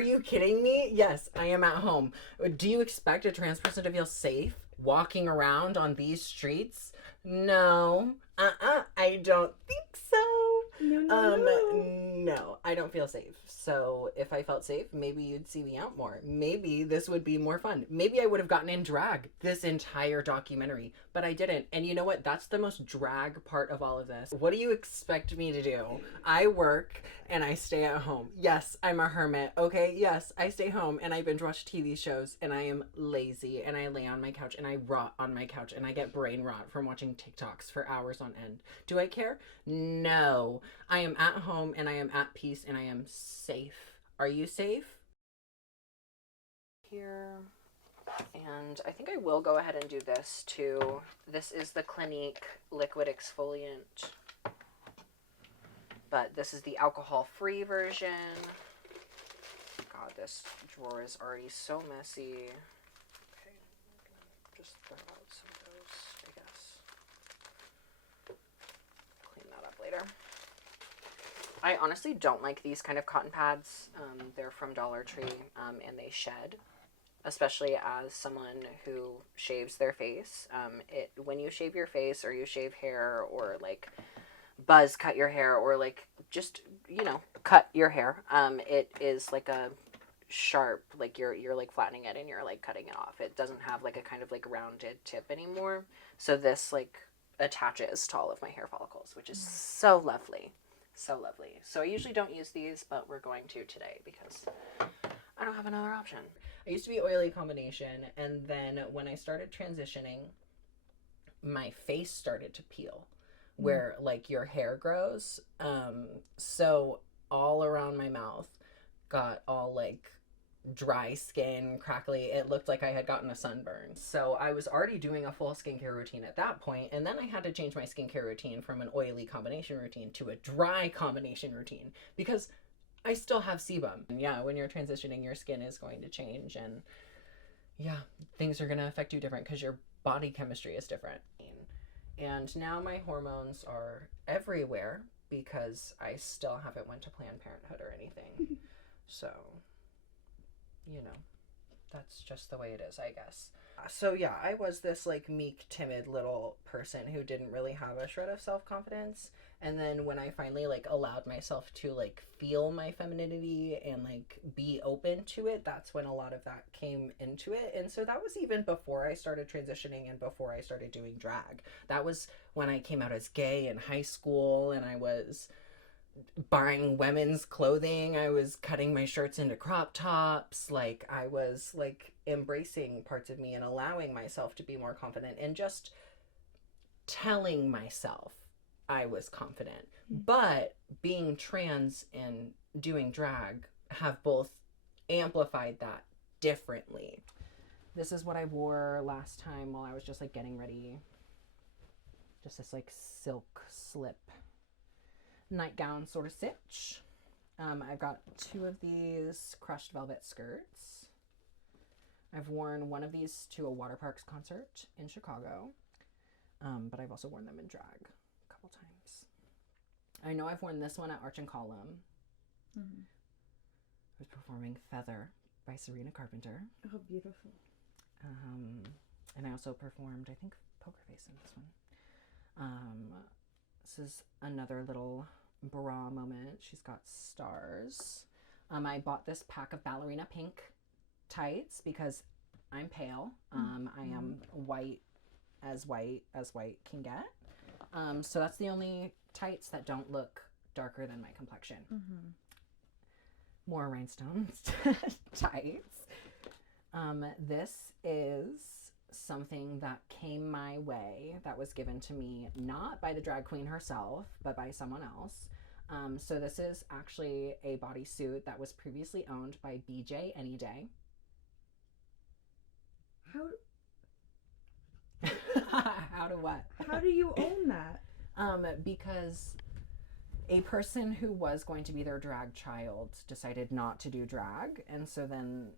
Are you kidding me? Yes, I am at home. Do you expect a trans person to feel safe walking around on these streets? No. I don't think so. No, I don't feel safe. So if I felt safe, maybe you'd see me out more. Maybe this would be more fun. Maybe I would have gotten in drag this entire documentary, but I didn't. And you know what? That's the most drag part of all of this. What do you expect me to do? I work and I stay at home. Yes, I'm a hermit. Okay, yes, I stay home and I binge watch TV shows and I am lazy and I lay on my couch and I rot on my couch and I get brain rot from watching TikToks for hours on end. Do I care? No. I am at home and I am at peace and I am safe. Are you safe? Here. And I think I will go ahead and do this too. This is the Clinique Liquid Exfoliant. But this is the alcohol-free version. God, this drawer is already so messy. Okay, just throw out some of those, I guess. Clean that up later. I honestly don't like these kind of cotton pads. They're from Dollar Tree, and they shed, especially as someone who shaves their face. When you shave your face or you shave hair or like buzz cut your hair or like just, cut your hair, it is like a sharp, like you're like flattening it and you're like cutting it off. It doesn't have like a kind of like rounded tip anymore. So this like attaches to all of my hair follicles, which is so lovely. So lovely. So I usually don't use these, but we're going to today because I don't have another option. I used to be oily combination, and then when I started transitioning, my face started to peel where like your hair grows. So all around my mouth got all like dry skin, crackly. It looked like I had gotten a sunburn. So I was already doing a full skincare routine at that point, and then I had to change my skincare routine from an oily combination routine to a dry combination routine because I still have sebum. And yeah, when you're transitioning, your skin is going to change, and yeah, things are going to affect you different because your body chemistry is different. And now my hormones are everywhere because I still haven't went to Planned Parenthood or anything. So that's just the way it is, I guess. So yeah, I was this like meek, timid little person who didn't really have a shred of self-confidence. And then when I finally like allowed myself to like feel my femininity and like be open to it, that's when a lot of that came into it. And so that was even before I started transitioning and before I started doing drag. That was when I came out as gay in high school and I was buying women's clothing. I was cutting my shirts into crop tops. Like I was like embracing parts of me and allowing myself to be more confident and just telling myself I was confident. But being trans and doing drag have both amplified that differently. This is what I wore last time while I was just like getting ready. Just this like silk slip nightgown sort of stitch. I've got 2 of these crushed velvet skirts. I've worn one of these to a Water Parks concert in Chicago, but I've also worn them in drag a couple times. I know I've worn this one at Arch and Column. I was performing Feather by Serena Carpenter. Oh, beautiful. And I also performed, I think, Poker Face in this one. This is another little bra moment. She's got stars. I bought this pack of ballerina pink tights because I'm pale. I am white as white can get. So that's the only tights that don't look darker than my complexion. More rhinestones tights. This is something that came my way that was given to me not by the drag queen herself but by someone else. So this is actually a bodysuit that was previously owned by BJ Any Day. How do what? How do you own that? Because a person who was going to be their drag child decided not to do drag, and so then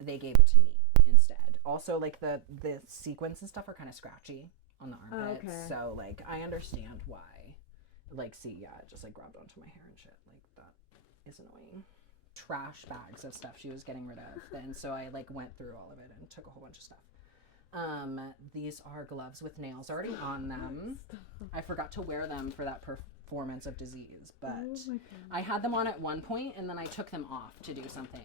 they gave it to me instead. Also, like the sequins and stuff are kind of scratchy on the armpits. Okay. So like I understand why. Like, see, yeah, it just like grabbed onto my hair and shit. Like that is annoying. trash bags of stuff she was getting rid of. And so I like went through all of it and took a whole bunch of stuff. These are gloves with nails already on them. I forgot to wear them for that performance of disease, but I had them on at one point and then I took them off to do something.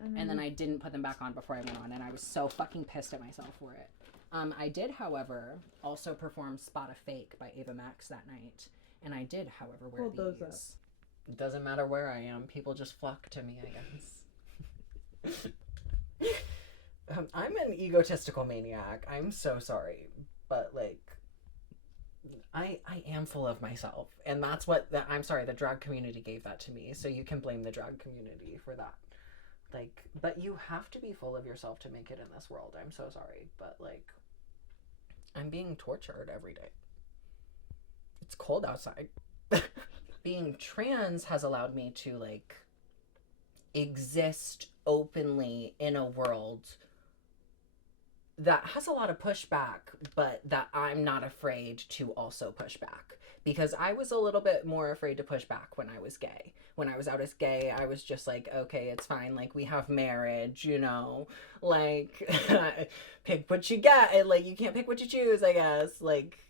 And then I didn't put them back on before I went on, and I was so fucking pissed at myself for it. I did, however, also perform Spot a Fake by Ava Max that night. And I did, however, wear these. It doesn't matter where I am. People just flock to me, I guess. I'm an egotistical maniac. I'm so sorry. But, like, I am full of myself. And that's what, I'm sorry, the drag community gave that to me. So you can blame the drag community for that. Like, but you have to be full of yourself to make it in this world. I'm so sorry. But, like, I'm being tortured every day. It's cold outside. Being trans has allowed me to, like, exist openly in a world that has a lot of pushback, but that I'm not afraid to also push back. Because I was a little bit more afraid to push back when I was gay. When I was out as gay, I was just like, okay, it's fine. Like, we have marriage, you know? Like, pick what you get. And, like, you can't pick what you choose, I guess. Like,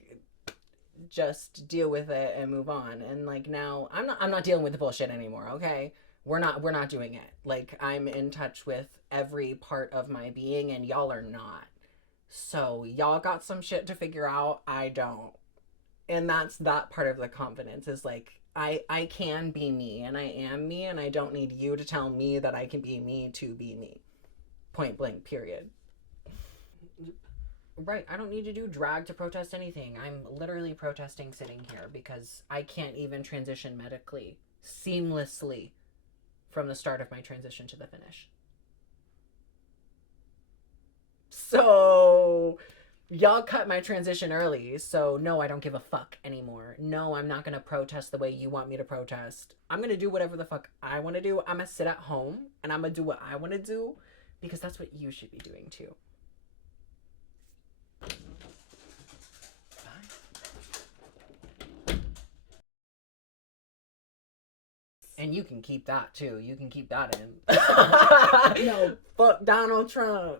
just deal with it and move on. And, like, now, I'm not dealing with the bullshit anymore, okay? We're not doing it. Like, I'm in touch with every part of my being, and y'all are not. So, y'all got some shit to figure out. I don't. And that's that part of the confidence is, like, I can be me, and I am me, and I don't need you to tell me that I can be me to be me. Point blank, period. Right, I don't need to do drag to protest anything. I'm literally protesting sitting here because I can't even transition medically seamlessly from the start of my transition to the finish. So, y'all cut my transition early, so no, I don't give a fuck anymore. No, I'm not gonna protest the way you want me to protest. I'm gonna do whatever the fuck I wanna do. I'm gonna sit at home, and I'm gonna do what I wanna do, because that's what you should be doing too. And you can keep that too. You can keep that in. No. Fuck Donald Trump.